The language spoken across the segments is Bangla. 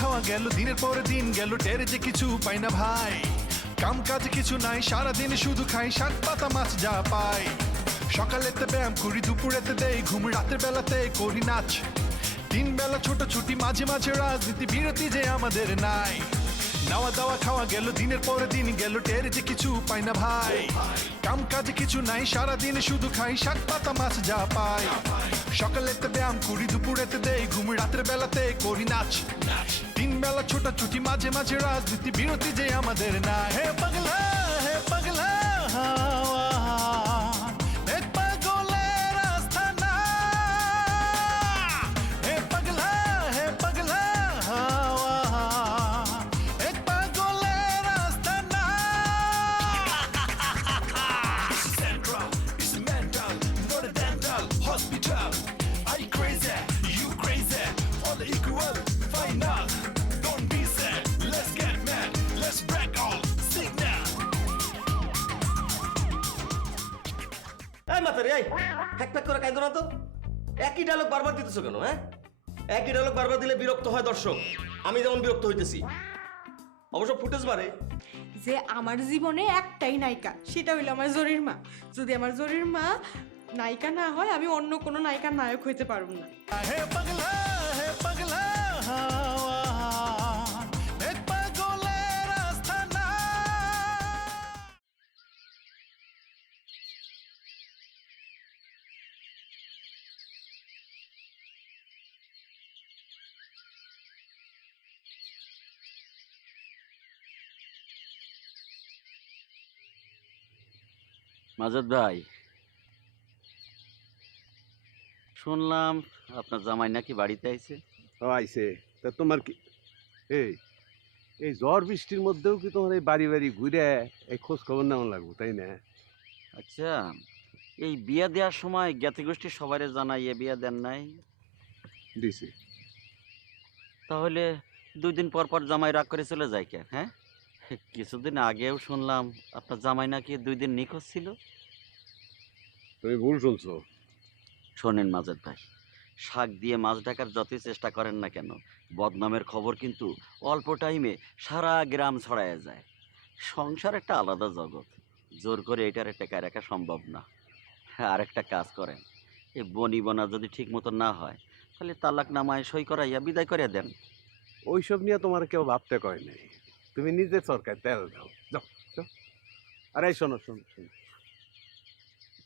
খাওয়া গেল, দিনের পরে দিন গেল, টেরে যে কিছু পাই না ভাই। কাম কাজ কিছু নাই, সারাদিন শুধু খাই, শাক, পাতা, মাছ যা পাই। সকালেতে ব্যায়াম করি, দুপুরেতে দেই, ঘুম রাতের বেলাতে করি নাচ। তিন বেলা ছোট ছুটি, মাঝে মাঝে রাজনীতি, বিরতি যে আমাদের নাই। নাওয়া দাওয়া খাওয়া গেল, দিনের পরে দিন গেল, টের যে কিছু পাই না ভাই। কাম কাজ কিছু নাই, সারাদিন শুধু খাই, শাক পাতা, মাছ যা পাই। সকালেতে ব্যায়াম করি, দুপুরেতে দেই ঘুম, রাতের বেলাতে করি নাচ। তিন বেলা ছোট ছুটি মাঝে মাঝে রাজনীতি, বিরতি যে আমাদের না হে পাগলা ফ্যাক করে কাঁদো না তো। একই ডায়লগ বারবার দিতেছো কেন হ্যাঁ? একই ডায়লগ বারবার দিলে বিরক্ত হয় দর্শক। আমি যেমন বিরক্ত হইতেছি। অবশ্য ফুটেজ মারে যে আমার জীবনে একটাই নায়িকা সেটা হইল আমার জরির মা। যদি আমার জরির মা নায়িকা না হয় আমি অন্য কোনো নায়িকার নায়ক হইতে পারব না। Hey pagla, hey pagla, hawa, Majed ভাই শুনলাম আপনার জামাই নাকি বাড়িতে আইছে। আইছে। তা তোমার কি এই এই ঝড় বৃষ্টির মধ্যেও কি তোমার এই বাড়ি বাড়ি ঘুরে এই খোঁজ খবর নেওয়া লাগবো তাই না? আচ্ছা এই বিয়া দেওয়ার সময় জ্ঞাতি গোষ্ঠী সবাই জানাই এ বিয়া দেন নাই? দিছি। তাহলে দুই দিন পর পর জামাই রাগ করে চলে যায় কে হ্যাঁ? কিছুদিন আগেও শুনলাম আপনার জামাই নাকি দুই দিন নিখোঁজ ছিল। তুমি ভুল শুনছো। শোনেন মাজেদ ভাই শাক দিয়ে মাছ ঢাকার যতই চেষ্টা করেন না কেন বদনামের খবর কিন্তু অল্প টাইমে সারা গ্রাম ছড়ায় যায়। সংসার একটা আলাদা জগৎ জোর করে এটার টেকায় রাখা সম্ভব না। হ্যাঁ আরেকটা কাজ করেন এই বনি বনা যদি ঠিক মতো না হয় তাহলে তালাক নামায় সই করাইয়া বিদায় করিয়া দেন। ওইসব নিয়ে তোমার কেউ ভাবতে কয় নাই। তুমি নিজে সরকার, তেল দাও, যাও আরে, শোনো শোনো শোনো।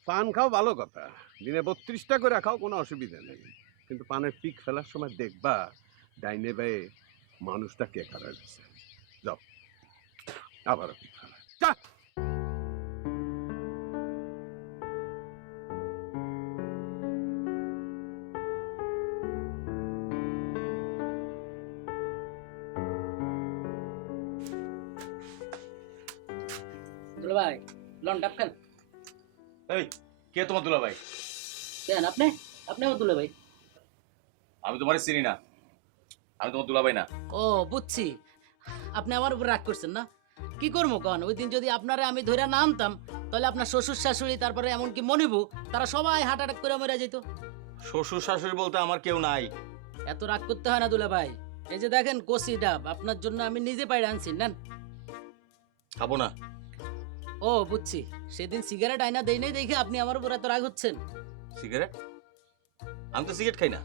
পান খাও ভালো কথা, দিনে বত্রিশটা করে খাও, কোনো অসুবিধা নেই। কিন্তু পানের পিক ফেলার সময় দেখবা, ডাইনে বায়ে মানুষটা কে খারাপ যাও আবার পিক যা! দুলা ভাই লন ডাব খান। এই কে তোমার দুলা ভাই কেন আপনি? আপনি আমার দুলা ভাই আমি তোমার চিনি না। আমি তোমার দুলা ভাই না। ও বুঝছি। আপনি আমার উপর রাগ করছেন না? কি করব কন? ওই দিন যদি আপনারা আমি ধরে না আনতাম তাহলে আপনার শ্বশুর শাশুড়ি তারপরে এমনকি মনিবু তারা সবাই হার্ট অ্যাটাক করে মরে যেত শ্বশুর শাশুড়ি বলতে আমার কেউ নাই। এত রাগ করতে হয় না দুলা ভাই এই যে দেখেন কষি ডাব আপনার জন্য আমি নিজে পাইরে আনছি নেন। খাব না। ও বুঝছি। সেদিন সিগারেট আয়না দেই নাই দেখে আপনি আমার উপর এত রাগ হচ্ছেন। সিগারেট? আমি তো সিগারেট খাই না।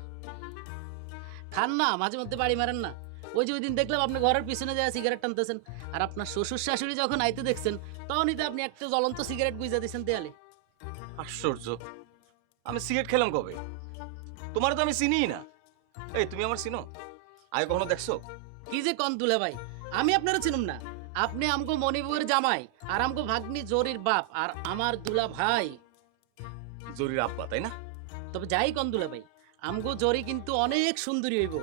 খান না মাঝে মধ্যে বাড়ি মারেন না। ওই যে ওই দিন দেখলাম আপনি ঘরের পিছনে যায় সিগারেট টানতেছেন। আর আপনার শ্বশুর শাশুড়ি যখন আইতে দেখছেন তখনই তো আপনি একটা জ্বলন্ত সিগারেট বুঝা দিয়েছেন দেয়ালে। আশ্চর্য। আমি সিগারেট খেলাম কবে? তোমার তো আমি চিনিই না। এই তুমি আমার চিনো? আগে কখনো দেখছ? কি যে কন দুলা ভাই আমি আপনারা চিনুম না। আপনি আমগো মণিপুরের জামাই আর আমগো ভাগ্নি জরির বাপ আর আমার দুলা ভাই। জরির আব্বা তাই না? তবে যাই কন দুলা ভাই আমগো জরি কিন্তু অনেক সুন্দরী হইব।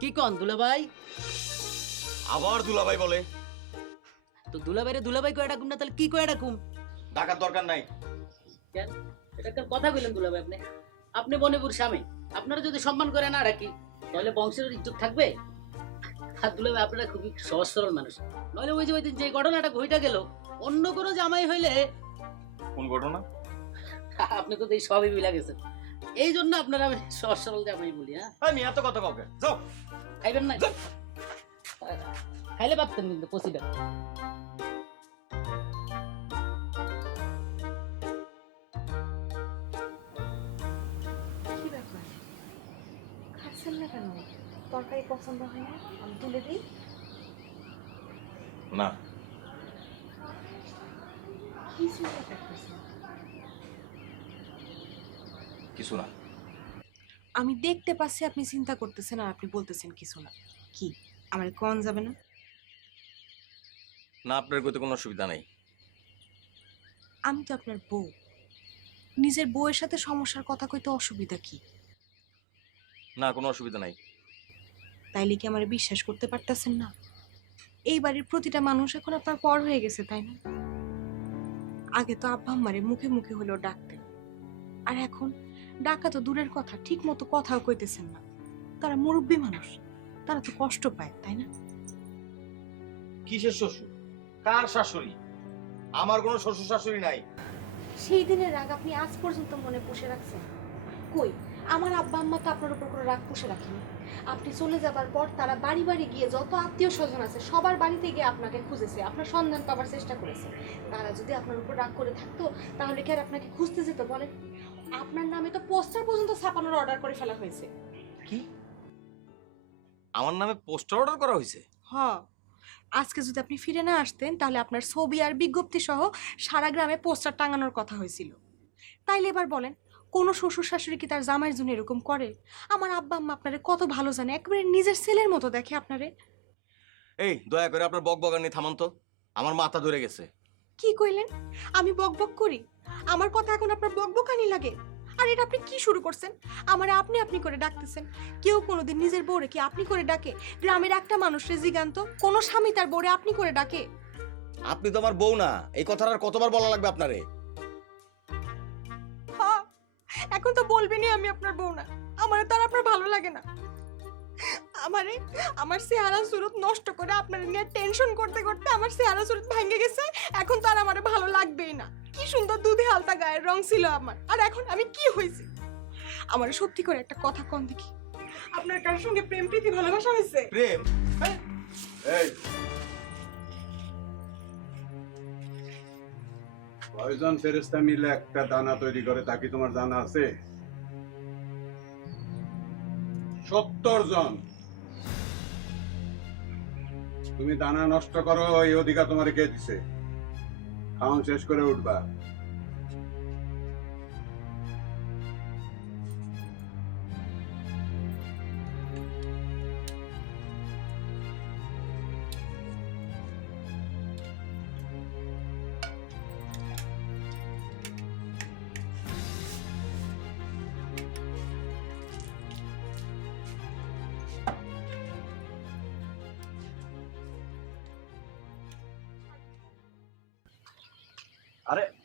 কি কন দুলা ভাই? আবার দুলা ভাই বলে। তো দুলা ভাইরে দুলা ভাই কয়ে ডাকুম না তাহলে কি কয়ে ডাকুম ডাকার দরকার নাই। কেন? এটা কথা কইলেন দুলা ভাই আপনি? আপনি মণিপুর স্বামী আপনারা যদি সম্মান করে না রাখি তাহলে বংশের ইজ্জত থাকবে? আর দুলা ভাই আপনারা খুবই সহজ সরল মানুষ। নইলে ওই যে ওই দিন যে ঘটনাটা ঘইটা গেল অন্য কোনো জামাই হইলে কোন ঘটনা? আপনি তো এই সবই মিলা গেছেন। এই জন্য আপনারা আমি সহজ সরল জামাই বলি হ্যাঁ? আমি এত কথা কাউকে যাও। খাইবেন না? যাও। খাইলে ভাবতেন কিন্তু পসিটা কি ব্যাপার? খাচ্ছেন না কেন? তরকারি পছন্দ হয় না আমি তুলে দিই। না। কিছু না আমি দেখতে পাচ্ছি আপনি চিন্তা করতেছেন আর আপনি বলতেছেন কিছু না। কি? আমার কন যাবে না? না আপনার গতি কোনো অসুবিধা নেই। আমি তো আপনার বউ। নিজের বউয়ের সাথে সমস্যার কথা কইতে অসুবিধা কি? না কোনো অসুবিধা নাই। তাইলে কি আমার বিশ্বাস করতে পারতেছেন না? এই বাড়ির প্রতিটা মানুষ এখন আপনার পর হয়ে গেছে তাই না? আগে তো আব্বা আম্মারে মুখে মুখে হলেও ডাকতেন। আর এখন ডাকা তো দূরের কথা ঠিক মতো কথাও কইতেছেন না। তারা মুরব্বী মানুষ তারা তো কষ্ট পায় তাই না? কিসের শ্বশুর? কার শাশুড়ি? আমার কোনো শ্বশুর শাশুড়ি নাই। সেই দিনের রাগ আপনি আজ পর্যন্ত মনে পুষে রাখছেন? কই আমার আব্বা আম্মা তো আপনার উপর কোনো রাগ পুষে রাখেনি। আপনি চলে যাবার পর তারা বাড়ি বাড়ি গিয়ে যত আত্মীয় স্বজন আছে সবার বাড়িতে গিয়ে আপনাকে খুঁজেছে আপনার সন্ধান পাবার চেষ্টা করেছে। তারা যদি আপনার উপর রাগ করে থাকতো তাহলে কি আর আপনাকে খুঁজতে যেত বলেন? আপনার নামে তো পোস্টার পর্যন্ত ছাপানোর অর্ডার করে ফেলা হয়েছে। কি? আমার নামে পোস্টার অর্ডার করা হয়েছে? হ আজকে যদি আপনি ফিরে না আসতেন তাহলে আপনার ছবি আর বিজ্ঞপ্তি সহ সারা গ্রামে পোস্টার টাঙানোর কথা হয়েছিল। তাইলে এবার বলেন কোনো শ্বশুর শাশুড়ি কি তার জামাইয়ের জন্য এরকম করে? আমার আব্বা আম্মা আপনারে কত ভালো জানে একবারে নিজের ছেলের মতো দেখে আপনারে। এই দয়া করে আপনার বক বগানি থামান তো আমার মাথা ধরে গেছে। কি কইলেন? আমি বকবক করি? আমার কথা এখন আপনার বকবকানি লাগে? আর এটা আপনি কি শুরু করছেন? আমারে আপনি আপনি করে ডাকতেছেন। কেউ কোনোদিন নিজের বউরে কি আপনি করে ডাকে? গ্রামের একটা মানুষরে জিগান্ত কোনো স্বামী তার বউরে আপনি করে ডাকে? আপনি তো আমার বউ না এই কথাটা আর কতবার বলা লাগবে আপনারে? এখন তো বলবেনই আমি আপনার বউ না। আমারে তো আর আপনার ভালো লাগে না। আমারে আমার চেহারা সুরত নষ্ট করে আপনার নিয়ে টেনশন করতে করতে আমার চেহারা সুরত ভেঙে গেছে এখন তো আর আমারে ভালো লাগবেই না। কি সুন্দর দুধে হালতা গায়ের রং ছিল আমার। আর এখন আমি কি হয়েছি? আমার সত্যি করে একটা কথা কন দেখি। আপনার কার সঙ্গে প্রেম প্রীতি ভালোবাসা হয়েছে? প্রেম? এই কয়জন ফেরেস্তা মিলে একটা দানা তৈরি করে, তা কি তোমার জানা আছে? সত্তর জন। তুমি দানা নষ্ট করো, এই অধিকার তোমার কে দিছে? খাওন শেষ করে উঠবা।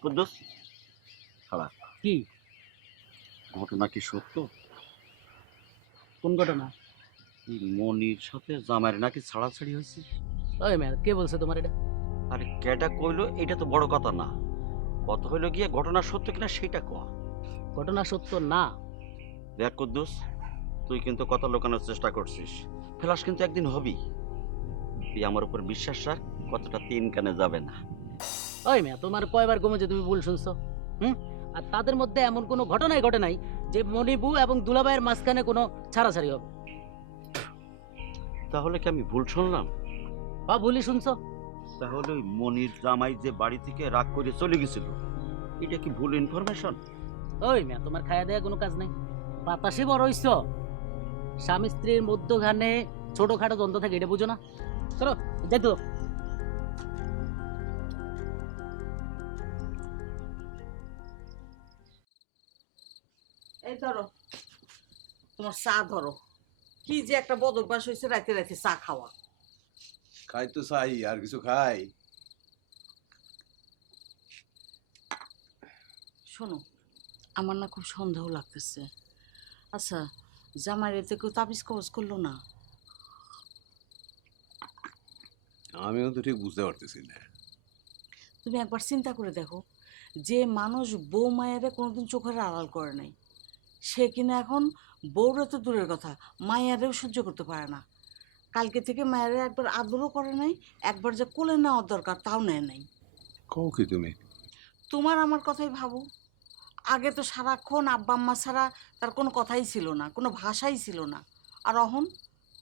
কুদ্দুস? খালা। কি? ঘটনা কি সত্য? কোন ঘটনা? মনির সাথে জামাইয়ের নাকি ছাড়াছাড়ি হয়েছে? ওই ম্যাম কে বলছে তোমার এটা? আরে কেটা কইলো এটা তো বড় কথা না। কত হইল গিয়ে ঘটনা সত্য কিনা সেটা ক। ঘটনা সত্য না। দেখ কুদ্দুস তুই কিন্তু কথা লোকানোর চেষ্টা করছিস। ফেলাস কিন্তু একদিন হবি। তুই আমার উপর বিশ্বাস রাখ কতটা তিন কানে যাবে না। ওই মেয়া তোমার কয়বার কমেছে তুমি ভুল শুনছো? হুম? আর তাদের মধ্যে এমন কোনো ঘটনাই ঘটে নাই যে মণিবু এবং দুলাভাইয়ের মাঝখানে কোনো ছাড়াছাড়ি হবে। তাহলে কি আমি ভুল শুনলাম? বা ভুলই শুনছো? তাহলে ওই মনির জামাই যে বাড়ি থেকে রাগ করে চলে গেছিল এটা কি ভুল ইনফরমেশন ওই মেয়া তোমার খায়া দেয়া কোনো কাজ নাই। বাতাসে বড় হইছ। স্বামী স্ত্রীর মধ্যখানে ছোটখাটো দ্বন্দ্ব থাকে এটা বুঝো না। চলো যাই তো। এই ধরো তোমার চা ধরো। কি যে একটা বদ অভ্যাস হয়েছে রাতে রাতে চা খাওয়া। খাই তো চাই আর কিছু খাই। শোনো আমার না খুব সন্দেহ লাগতেছে। আচ্ছা জামাইরে তো কেউ তাবিজ কবজ করল না? আমিও তো ঠিক বুঝতে পারতেছি না। তুমি একবার চিন্তা করে দেখো যে মানুষ বউ মায়েরে কোনোদিন চোখের আড়াল করে নাই। সে কিনা এখন বউরে তো দূরের কথা মায়েরাও সহ্য করতে পারে না। কালকে থেকে মায়ের একবার আদরও করে নাই একবার যে কোলে নেওয়ার দরকার তাও নেয় নাই। কও কি তুমি? তোমার আমার কথাই ভাবো। আগে তো সারাক্ষণ আব্বা আম্মা ছাড়া তার কোনো কথাই ছিল না কোনো ভাষাই ছিল না। আর অহন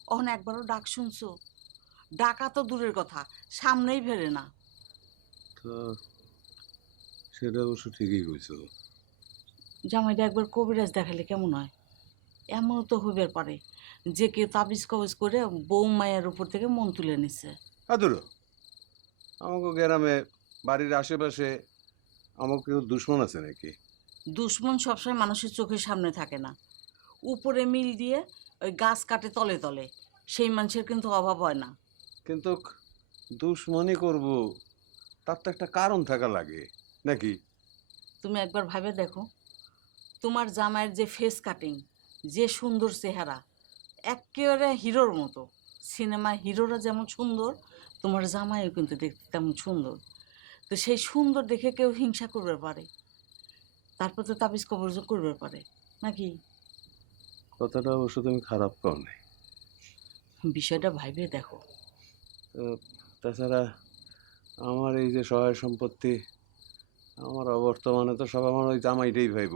অহন একবারও ডাক শুনছো? ডাকা তো দূরের কথা সামনেই ফেরে না। তো সেটা অবশ্য ঠিকই কইছো। জামাইটা একবার কবিরাজ দেখালে কেমন হয়? এমনও তো হইবার পারে যে কেউ তাবিজ কবিজ করে বউ মায়ের উপর থেকে মন তুলে নিচ্ছে আদুর আমাকে গ্রামে বাড়ির আশেপাশে আমার কেউ দুশ্মন আছে নাকি? দুশ্মন সবসময় মানুষের চোখের সামনে থাকে না। উপরে মিল দিয়ে ওই গাছ কাটে তলে তলে সেই মানুষের কিন্তু অভাব হয় না। কিন্তু দুশ্মনই করব তার তো একটা কারণ থাকা লাগে নাকি? তুমি একবার ভাবে দেখো। তোমার জামাইয়ের যে ফেস কাটিং যে সুন্দর চেহারা একেবারে হিরোর মতো। সিনেমায় হিরোরা যেমন সুন্দর তোমার জামাইও কিন্তু দেখতে তেমন সুন্দর। তো সেই সুন্দর দেখে কেউ হিংসা করবে পারে। তারপর তো তাবিজ কবর করবে পারে নাকি? কথাটা অবশ্য তুমি খারাপ কও নাই বিষয়টা ভাইবে দেখো। তো তাছাড়া আমার এই যে সহায় সম্পত্তি আমার অবর্তমানে তো সব আমার ওই জামাইটাই ভাইব।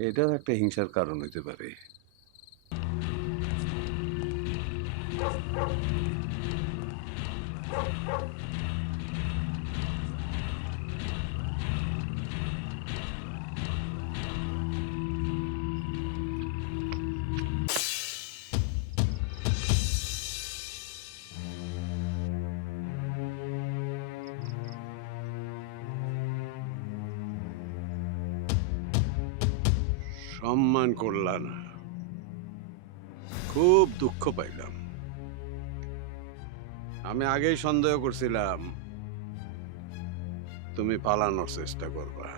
এটাও একটা হিংসার কারণ হতে পারে। সম্মান করলা না খুব দুঃখ পাইলাম। আমি আগেই সন্দেহ করছিলাম তুমি পালানোর চেষ্টা করবা।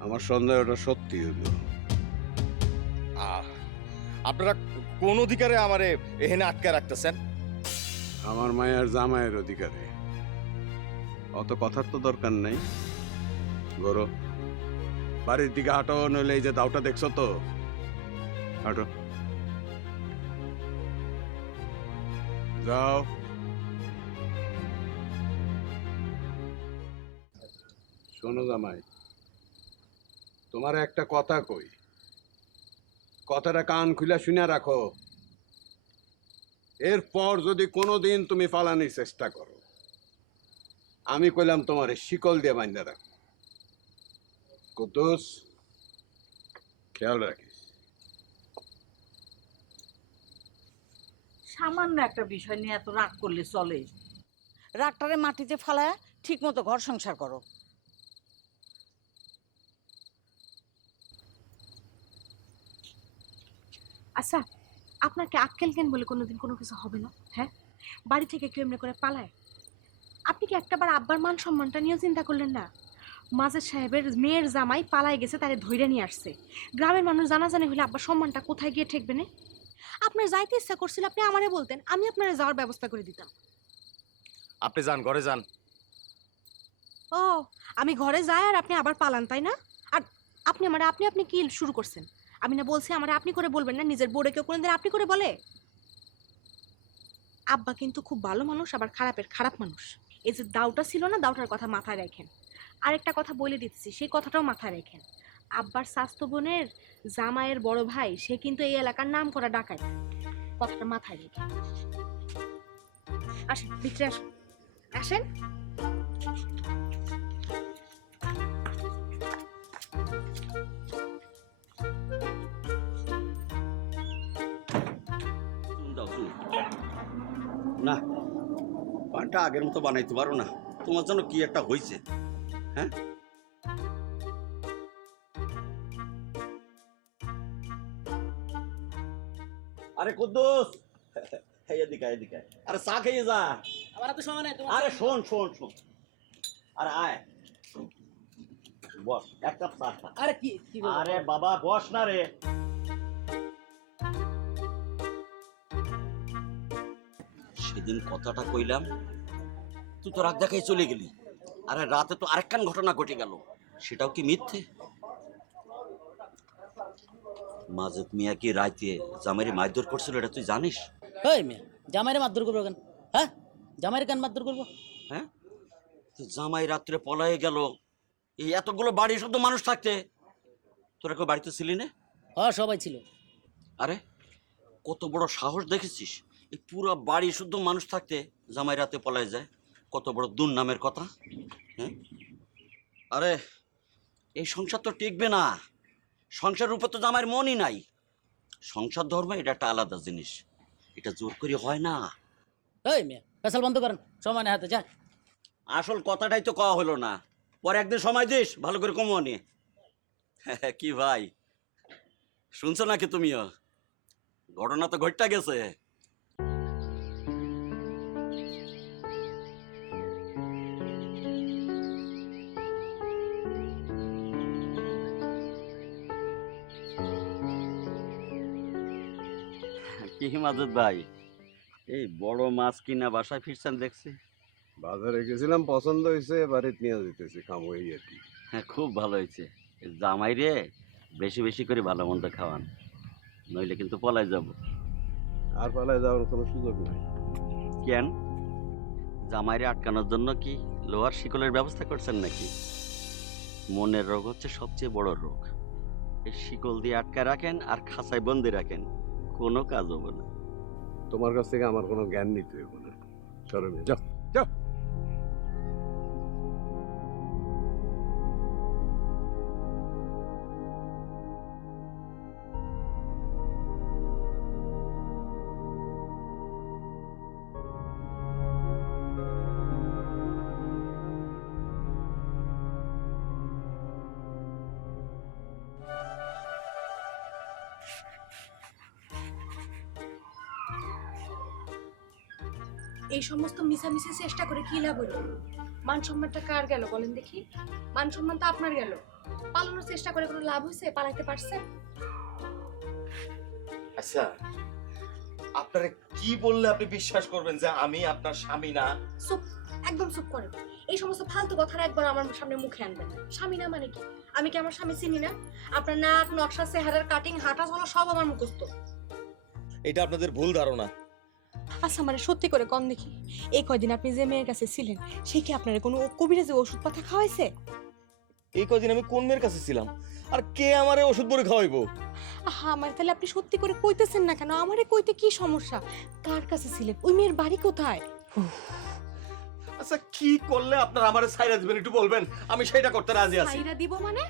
আমার সন্দেহটা সত্যি হলো আহ, আপনারা কোন অধিকারে আমারে এখানে আটকে রাখতেছেন? আমার মায়ের জামাইয়ের অধিকারে। অত কথার তো দরকার নাই। গরো বাড়ির দিকে হাঁটো, নইলে এই যে দাওটা দেখছ তো? হাঁটো। যাও। শোনো জামাই, তোমার একটা কথা কই। কথাটা কান খুলে শুনে রাখো। এরপর যদি কোনোদিন তুমি পালানির চেষ্টা করো, আমি কইলাম তোমার শিকল দিয়ে বান্ধা রাখো। কুদ্দুস খেয়াল রাখিস। সামান্য একটা বিষয় নিয়ে এত রাগ করলে চলে। রাগটারে মাটিতে ফালায় ঠিক মতো ঘর সংসার করো। আচ্ছা আপনাকে আক্কেল কেন বলে কোনোদিন কোনো কিছু হবে না? হ্যাঁ? বাড়ি থেকে কেউ এমনি করে পালায়? আপনি কি একটাবার আব্বার মান সম্মানটা নিয়েও চিন্তা করলেন না? মাঝের সাহেবের মেয়ের জামাই পালায় গেছে তারে ধৈর্য নিয়ে আসছে। গ্রামের মানুষ জানাজানি হলে আব্বার সম্মানটা কোথায় গিয়ে ঠেকবে না? আপনার যাইতে ইচ্ছা করছিল আপনি আমারে বলতেন আমি আপনার যাওয়ার ব্যবস্থা করে দিতাম। আপনি যান ঘরে যান। ও আমি ঘরে যাই আর আপনি আবার পালান তাই না? আর আপনি আমার আপনি আপনি কি শুরু করছেন? আমি না বলছি আমার আপনি করে বলবেন না নিজের বোর্ডে কেউ কোনোদিন আপনি করে বলে? আব্বা কিন্তু খুব ভালো মানুষ আবার খারাপের খারাপ মানুষ। এই যে দাউটা ছিল না দাউটার কথা মাথায় রাখেন। আরেকটা কথা বলে দিচ্ছি সেই কথাটাও মাথায় রাখেন। আব্বার স্বাস্থ্য বোনের জামাইয়ের বড় ভাই, সে কিন্তু এই এলাকার নাম করা ডাকায় কথাটা মাথায় রেখে। আসেন, ভিতরে আসেন। না, পানটা আগের মতো বানাইতে পারো না। তোমার জন্য কি একটা হয়েছে হ্যাঁ? আরে কুদ্দুস! এদিকে এদিকে আরে চা খেয়ে যা। আমার তো সময় নাই আরে শোন শোন শোন। আরে আয়। বস এক কাপ চা আরে কি আরে বাবা বস না রে। সেদিন কথাটা কইলাম তুই তো রাত দেখাই চলে গেলি। আরে রাতে তো আরেকখান ঘটনা ঘটে গেল। সেটাও কি মিথ্যে? মাজেদ মিয়া কি রাইতে জামাইরে মারধর করছিল এটা তুই জানিস? ওই মেয়ে জামাইরে মারধর করব কেন? হ্যাঁ? জামাইরে কেন মারধর করব? হ্যাঁ? জামাই রাত্রে পলায়ে গেল। এই এতগুলো বাড়ি শুধু মানুষ থাকতে। তোরা কেউ বাড়িতে ছিলি না? হ সবাই ছিল। আরে কত বড় সাহস দেখেছিস? এই পুরো বাড়ি শুদ্ধ মানুষ থাকতে জামাই রাতে পলায় যায়। কত বড় দুর্নামের কথা হ্যাঁ? আরে এই সংসার তো টিকবে না। সংসারের উপর তো জামাইয়ের মনই নাই। সংসার ধর্ম এটা একটা আলাদা জিনিস। এটা জোর করে হয় না। ওই মেয়ে পেশাল বন্ধ করেন। সময় না হাতে যা। আসল কথাটাই তো কওয়া হলো না। পরে একদিন সময় দিস ভালো করে কমো নিয়ে কি ভাই? শুনছো নাকি তুমিও? ঘটনা তো ঘটটা গেছে। কি মাজুদ ভাই? এই বড় মাছ কিনা বাসায় ফিরছেন দেখছি। বাজারে গেছিলাম পছন্দ হয়েছে বাড়িতে নিয়ে যেতেছি খামো এই আর কি। হ্যাঁ খুব ভালো হয়েছে। জামাই রে বেশি বেশি করে ভালো মন্দ খাওয়ান। নইলে কিন্তু পলাই যাব। আর পালায় যাওয়ার কোনো সুযোগ নাই। কেন? জামাইরে আটকানোর জন্য কি লোহার শিকলের ব্যবস্থা করছেন নাকি? মনের রোগ হচ্ছে সবচেয়ে বড় রোগ। এই শিকল দিয়ে আটকায় রাখেন আর খাঁচায় বন্দি রাখেন। কোনো কাজ হবে না। তোমার কাছ থেকে আমার কোনো জ্ঞান নিতে হবে না। সরমে যাও। মিশামিশি চেষ্টা করে কি লাভ হলো? মান সম্মানটা কার গেল বলেন দেখি? মান সম্মান তো আপনার গেল। পালানোর চেষ্টা করে কোনো লাভ হয়েছে? পালাইতে পারছেন আচ্ছা আপনারা কি বললে আপনি বিশ্বাস করবেন যে আমি আপনার স্বামী না? চুপ একদম চুপ করেন। এই সমস্ত ফালতু কথার একবার আমার সামনে মুখে আনবেন। না স্বামী না মানে কি? আমি কি আমার স্বামী চিনি না? আপনার নাক নকশা চেহারার কাটিং হাঁটা চলা সব আমার মুখস্থ। এটা আপনাদের ভুল ধারণা। আচ্ছা সত্যি করে দেখি। এই কয়দিন আপনি যে মেয়ের কাছে ছিলেন সে কি আপনার কোনো কবিরাজে ওষুধ পাতা খাওয়াইছে? এই কদিন আমি কোন মেয়ের কাছে ছিলাম? আর কে আমারে ওষুধ বড়ি খাওয়াইবো? আহা আমার তাহলে আপনি সত্যি করে কইতেছেন না কেন? আমারে কইতে কি সমস্যা? কার কাছে ছিলেন? ওই মেয়ের বাড়ি কোথায়? আচ্ছা কি করলে আপনার আমারে সাইরা দিবেন? একটু বলবেন। আমি সেটা করতে রাজি আছি। সাইরা দিব মানে?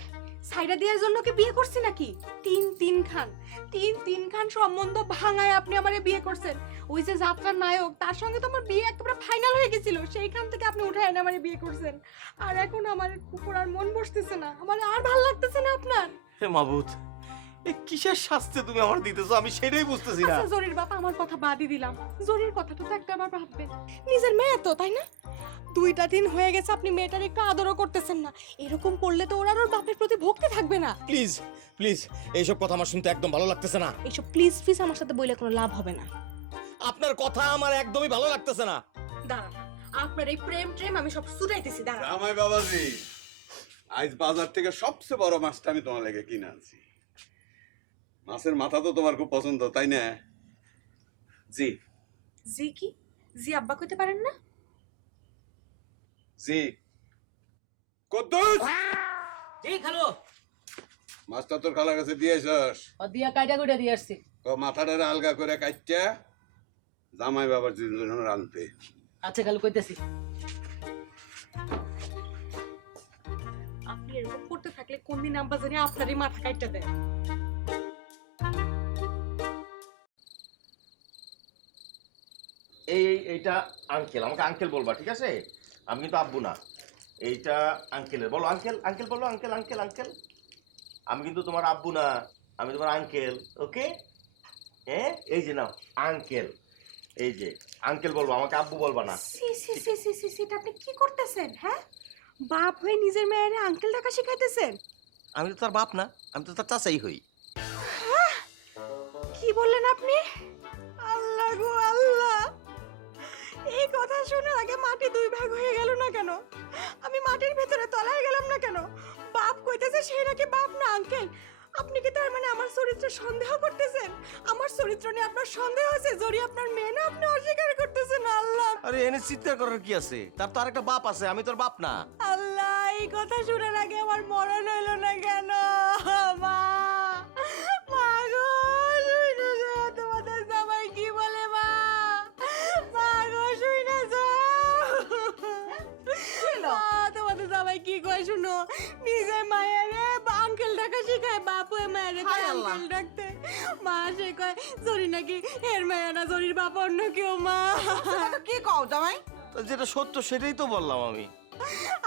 সাইরা দেওয়ার জন্য কি বিয়ে করছি নাকি? তিন তিন খান। তিন তিন খান সম্বন্ধ ভাঙায় আপনি আমারে বিয়ে করছেন। ওই যে যাত্রার নায়ক তার সঙ্গে তো আমার বিয়ে একেবারে ফাইনাল হয়ে গেছিল। সেইখান থেকে আপনি উঠে এনে আমারে বিয়ে করছেন। আর এখন আমার কুকুর আর মন বসতেছে না। আমার আর ভালো লাগতেছে না আপনার? হে মাবুত এ কিসের শাস্তি তুমি আমার দিতেছো? আমি সেটাই বুঝতেছি না। আচ্ছা জরির বাবা আমার কথা বাদই দিলাম। জরির কথাটা তো একটা বার ভাববেন। নিজের মেয়ে তো তাই না? দুইটা দিন হয়ে গেছে আপনি মেয়েটার একটু আদরও করতেছেন না। এরকম করলে তো ওর আর ওর বাপের প্রতি ভক্তি থাকবে না। প্লিজ প্লিজ এইসব কথা আমার শুনতে একদম ভালো লাগতেছে না। এইসব প্লিজ প্লিজ আমার সাথে বইলে কোনো লাভ হবে না। আপনার কথা আমার একদমই ভালো লাগতেছে না। দাঁড়ান আপনার এই প্রেম প্রেম আমি সব শুনাইতেছি দাঁড়ান। জামাই বাবাজি আজ বাজার থেকে সবচেয়ে বড় মাছটা আমি তোমার লেগে কিনে আনছি। মাছের মাথা তো তোমার খুব পছন্দ তাই না? জি। জি কি? জি আব্বা কইতে পারেন না? জি কদ্দুস! জি খালো। মাছটা তোর খালার কাছে দিয়া কাইটা কইটা দিয়ে আসছি। মাথাটা আলগা করে কাটটা জামাই বাবার জন্য রানতে আচ্ছা খালো কইতেছি। আপনি এরকম করতে থাকলে কোন দিন আব্বা জানি আপনারই মাথা কাটটা দেয়। এই এই এইটা আঙ্কেল আমাকে আঙ্কেল বলবা ঠিক আছে? আমি কিন্তু আব্বু না। এইটা আঙ্কেলের বলো আঙ্কেল আঙ্কেল বলো আঙ্কেল আঙ্কেল আঙ্কেল আমি কিন্তু তোমার আব্বু না আমি তোমার আঙ্কেল ওকে হ্যাঁ এই যে নাও আঙ্কেল এই যে আঙ্কেল বলব আমাকে আব্বু বলবা না। সি সি সি সি সি সি আপনি কি করতেছেন হ্যাঁ? বাপ হয়ে নিজের মেয়ের আঙ্কেল টাকা শিখাইতেছেন? আমি তো তার বাপ না আমি তো তার চাচাই হই। কি বললেন আপনি? আল্লাহ গো আল্লাহ। এই কথা শুনে আগে মাটি দুই ভাগ হয়ে গেল না কেন? আমি মাটির ভেতরে তলায় গেলাম না কেন? বাপ কইতেছে সেই নাকি বাপ না আঙ্কেল। আপনি কি তার মানে আমার চরিত্রে সন্দেহ করতেছেন? আমার চরিত্র নিয়ে আপনার সন্দেহ আছে? জরি আপনার মেয়ে না আপনি অস্বীকার করতেছেন আল্লাহ। আরে এনে চিৎকার করার কি আছে? তার তো আরেকটা বাপ আছে আমি তোর বাপ না। আল্লাহ এই কথা শুনে আগে আমার মরণ হইল না কেন? মা! ডাকা শিখায় বাপু মায়ের হায় আল্লাহ। আঙ্কেল ডাকতে। মা সে কয় জরি নাকি এর মায়া না জরির বাপ অন্য কেউ মা? কি কও জামাই? তো যেটা সত্য সেটাই তো বললাম আমি।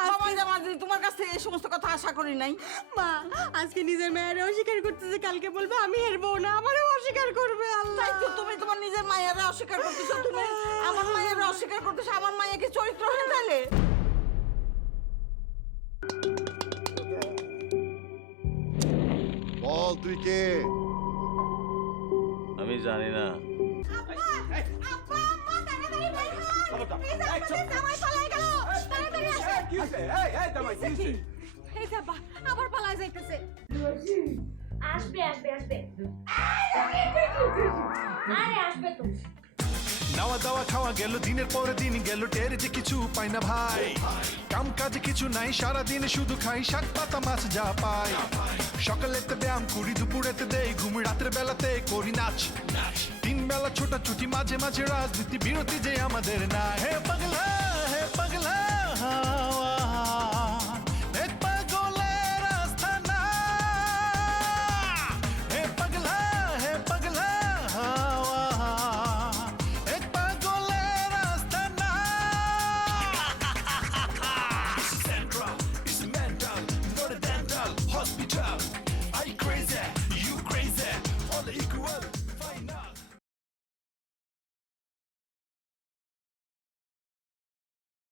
জামাই জামাই তোমার কাছে এই সমস্ত কথা আশা করি নাই। মা আজকে নিজের মেয়ের অস্বীকার করতেছে কালকে বলবে আমি হের বউ না আমারও অস্বীকার করবে আল্লাহ। তো তুমি তোমার নিজের মায়ের অস্বীকার করতেছো তুমি আমার মায়ের অস্বীকার করতেছো আমার মায়ের কি চরিত্র হয়ে তাহলে? বল তুই কে আমি জানি না আবার পালায় যাইতেছে। আসবে আসবে আসবে। আরে আসবে তো। নাওয়া দাওয়া খাওয়া গেল, দিনের পর দিন গেল, টের যে কিছু পাই না ভাই। কাম কাজ কিছু নাই সারা দিন শুধু খাই, শাক পাতা, মাছ যা পাই। সকালেতে ব্যায়াম করি, দুপুরেতে দেই, ঘুম রাতের বেলাতে করি নাচ। তিন বেলা ছোটাছুটি, মাঝে মাঝে রাজনীতি, বিরতি যে আমাদের না হে পাগলা